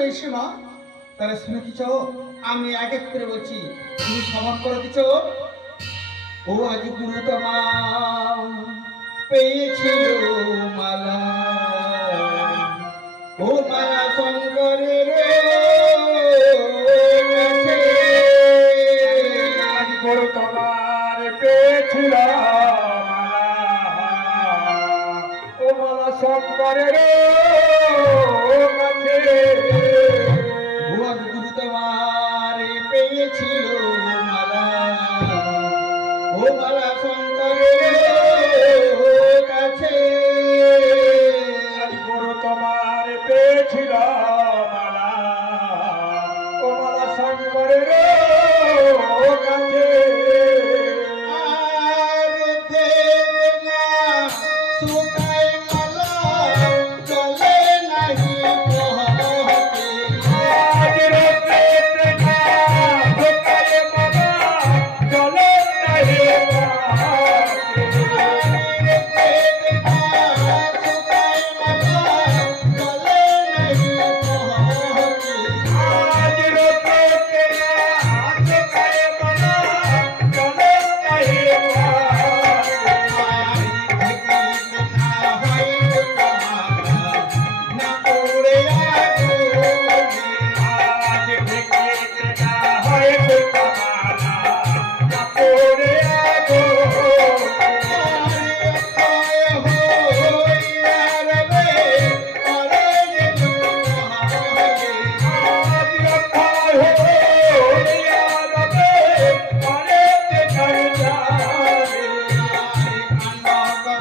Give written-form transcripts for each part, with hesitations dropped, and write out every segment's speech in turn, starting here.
রয়েছে মা। তাহলে শুনে কি চাও? আমি এক এক করে বলছি, তুমি সমাপ করে দিচ্ছ। ও আজ গুরু তোমা পেয়েছিল মালা, ও মায়া শঙ্করের কাছে। আজ গুরু তোমার পেয়েছিল মালা, ও মালা শঙ্করের কাছে। ও আজ গুরু তোমার পেয়েছিল মালা, ও মালা শঙ্করের কাছে। আজ গুরু তোমার পেয়েছিল মালা, ও মালা শঙ্করের কাছে। আর দেবে না শুকায় মালা, চলে নাহি পহতে। আজ রোদে দেখা ঢোকায় মালা, চলে নাহি পথে। দেবে না শুকায় মালা, চলে নাহি পহতে। আজ রোদে দেখা ঢোকায় মালা, চলে নাহি পথে। আজ থেকে দেখা হয় সুখমালা, না পড়ে আগুন। আজ রক্ষা হইয়া যাবে, পরে দেখার যাবে। মালা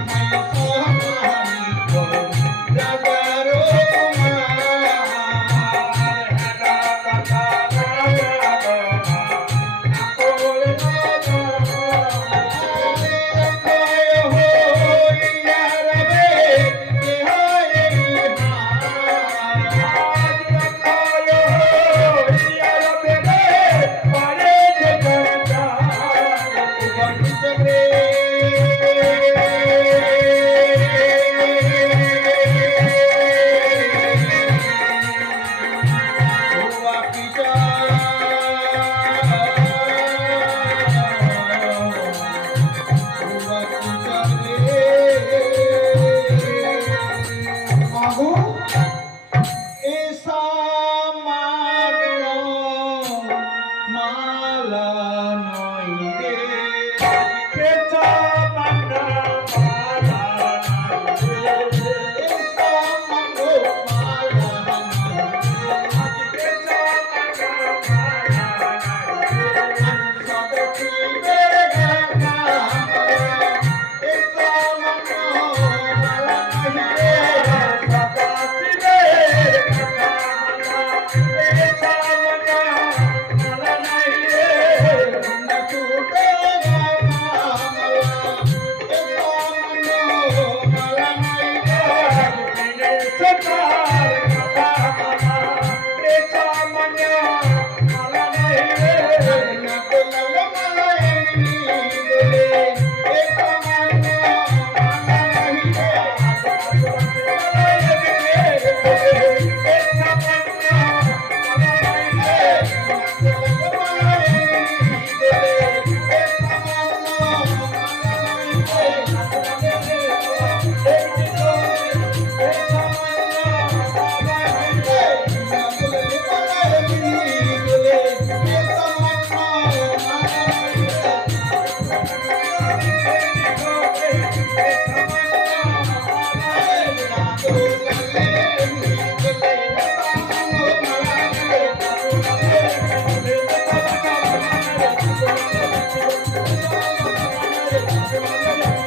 নয় রে, Thank you.